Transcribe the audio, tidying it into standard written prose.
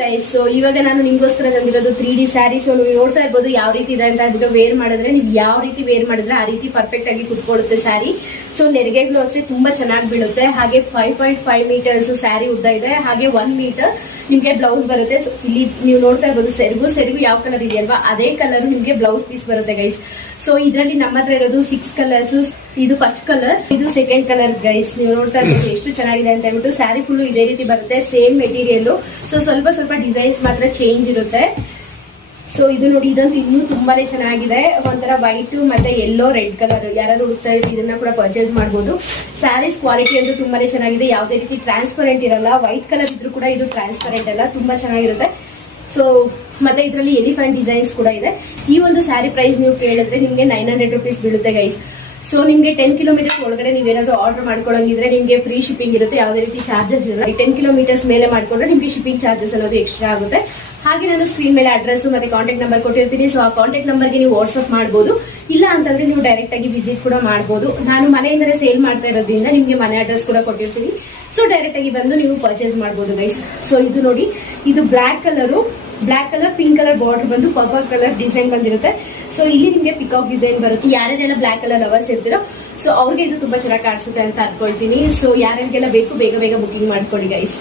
Guys, so ಇವಾಗ ನಾನು ನಿಮ್ಗೋಸ್ಕರ ತಂದಿರೋದು 3D ಸ್ಯಾರಿ. ಸೊ ನೀವು ನೋಡ್ತಾ ಇರ್ಬೋದು ಯಾವ ರೀತಿ ಇದೆ ಅಂತ ಅಂದ್ಬಿಟ್ಟು. ವೇರ್ ಮಾಡಿದ್ರೆ ನೀವು ಯಾವ ರೀತಿ ವೇರ್ ಮಾಡಿದ್ರೆ ಆ ರೀತಿ ಪರ್ಫೆಕ್ಟ್ ಆಗಿ ಕುತ್ಕೊಳ್ಳುತ್ತೆ ಸ್ಯಾರಿ. ಸೊ ನೆರಿಗೆಗಳು ಅಷ್ಟೇ ತುಂಬಾ ಚೆನ್ನಾಗಿ ಬೀಳುತ್ತೆ. ಹಾಗೆ 5.5 ಮೀಟರ್ಸ್ ಸ್ಯಾರಿ ಉದ್ದ ಇದೆ. ಹಾಗೆ 1 ಮೀಟರ್ ನಿಮ್ಗೆ ಬ್ಲೌಸ್ ಬರುತ್ತೆ. ಸೊ ಇಲ್ಲಿ ನೀವು ನೋಡ್ತಾ ಇರ್ಬೋದು ಸೆರಗು ಯಾವ ಕಲರ್ ಇದೆಯಲ್ವಾ ಅದೇ ಕಲರ್ ನಿಮ್ಗೆ ಬ್ಲೌಸ್ ಪೀಸ್ ಬರುತ್ತೆ ಗೈಸ್. ಸೊ ಇದರಲ್ಲಿ ನಮ್ಮ ಹತ್ರ ಇರೋದು 6 ಕಲರ್ಸ್. ಇದು ಫಸ್ಟ್ ಕಲರ್, ಇದು ಸೆಕೆಂಡ್ ಕಲರ್ ಗೈಸ್. ನೀವು ನೋಡ್ತಾ ಇರ್ಬೋದು ಎಷ್ಟು ಚೆನ್ನಾಗಿದೆ ಅಂತ ಹೇಳ್ಬಿಟ್ಟು. ಸ್ಯಾರಿ ಫುಲ್ ಇದೇ ರೀತಿ ಬರುತ್ತೆ, ಸೇಮ್ ಮೆಟೀರಿಯಲ್. ಸೊ ಸ್ವಲ್ಪ ಡಿಸೈನ್ಸ್ ಮಾತ್ರ ಚೇಂಜ್ ಇರುತ್ತೆ. ಸೊ ಇದು ನೋಡಿ, ಇದಂತೂ ಇನ್ನೂ ತುಂಬಾನೇ ಚೆನ್ನಾಗಿದೆ. ಒಂಥರ ವೈಟ್ ಮತ್ತೆ ಯೆಲ್ಲೋ ರೆಡ್ ಕಲರ್. ಯಾರಾದ್ರೂ ಹುಡುಕ್ತಾ ಇದ್ರೆ ಇದನ್ನ ಕೂಡ ಪರ್ಚೇಸ್ ಮಾಡಬಹುದು. ಸ್ಯಾರೀಸ್ ಕ್ವಾಲಿಟಿ ಅಂತೂ ತುಂಬಾನೇ ಚೆನ್ನಾಗಿದೆ. ಯಾವುದೇ ರೀತಿ ಟ್ರಾನ್ಸ್ಪರೆಂಟ್ ಇರಲ್ಲ. ವೈಟ್ ಕಲರ್ ಇದ್ರೂ ಕೂಡ ಇದು ಟ್ರಾನ್ಸ್ಪರೆಂಟ್ ಅಲ್ಲ, ತುಂಬಾ ಚೆನ್ನಾಗಿರುತ್ತೆ. ಸೊ ಮತ್ತೆ ಇದರಲ್ಲಿ ಎಲಿಫೆಂಟ್ ಡಿಸೈನ್ಸ್ ಕೂಡ ಇದೆ. ಈ ಒಂದು ಸ್ಯಾರಿ ಪ್ರೈಸ್ ನೀವು ಕೇಳಿದ್ರೆ ನಿಮ್ಗೆ 900 ರುಪೀಸ್ ಬೀಳುತ್ತೆ ಗೈಸ್. ಸೊ ನಿಮ್ಗೆ 10 ಕಿಲೋಮೀಟರ್ಸ್ ಒಳಗಡೆ ನೀವೇನಾದ್ರೂ ಆರ್ಡರ್ ಮಾಡ್ಕೊಳ್ಳಂಗಿದ್ರೆ ನಿಮ್ಗೆ ಫ್ರೀ ಶಿಪ್ಪಿಂಗ್ ಇರುತ್ತೆ, ಯಾವುದೇ ರೀತಿ ಚಾರ್ಜಸ್ ಇರಲ್ಲ. 10 ಕಿಲೋಮೀಟರ್ಸ್ ಮೇಲೆ ಮಾಡ್ಕೊಂಡ್ರೆ ನಿಮ್ಗೆ ಶಿಪ್ಪಿಂಗ್ ಚಾರ್ಜಸ್ ಅನ್ನೋದು ಎಕ್ಸ್ಟ್ರಾ ಆಗುತ್ತೆ. ಹಾಗೆ ನಾನು ಸ್ಕ್ರೀನ್ ಮೇಲೆ ಅಡ್ರೆಸ್ ಮತ್ತೆ ಕಾಂಟ್ಯಾಕ್ಟ್ ನಂಬರ್ ಕೊಟ್ಟಿರ್ತೀನಿ. ಸೊ ಆ ಕಾಂಟ್ಯಾಕ್ಟ್ ನಂಬರ್ಗೆ ನೀವು ವಾಟ್ಸ್ಆಪ್ ಮಾಡಬಹುದು. ಇಲ್ಲ ಅಂತಂದ್ರೆ ನೀವು ಡೈರೆಕ್ಟ್ ಆಗಿ ವಿಸಿಟ್ ಕೂಡ ಮಾಡಬಹುದು. ನಾನು ಮನೆಯಿಂದಲೇ ಸೇಲ್ ಮಾಡ್ತಾ ಇರೋದ್ರಿಂದ ನಿಮ್ಗೆ ಮನೆ ಅಡ್ರೆಸ್ ಕೂಡ ಕೊಟ್ಟಿರ್ತೀನಿ. ಸೊ ಡೈರೆಕ್ಟ್ ಆಗಿ ಬಂದು ನೀವು ಪರ್ಚೇಸ್ ಮಾಡಬಹುದು ಗೈಸ್. ಸೊ ಇದು ನೋಡಿ, ಇದು black colour, pink colour border ಬಂದು ಪರ್ಪಲ್ ಕಲರ್ ಡಿಸೈನ್ ಬಂದಿರುತ್ತೆ. ಸೊ ಇಲ್ಲಿ ನಿಮ್ಗೆ ಪಿಕಾಕ್ ಡಿಸೈನ್ ಬರುತ್ತೆ. ಯಾರ್ಯಾರೆಲ್ಲ ಬ್ಲಾಕ್ ಕಲರ್ ಲವರ್ಸ್ ಇರ್ತೀರೋ ಸೊ ಅವ್ರಿಗೆ ಇದು ತುಂಬಾ ಚೆನ್ನಾಗಿ ಕಾಣಿಸುತ್ತೆ ಅಂತ ಅನ್ಕೊಳ್ತೀನಿ. ಸೊ ಯಾರ್ಯಾರಿಗೆಲ್ಲ ಬೇಕು ಬೇಗ ಬುಕಿಂಗ್ ಮಾಡ್ಕೊಳ್ಳಿ ಗೈಸ್.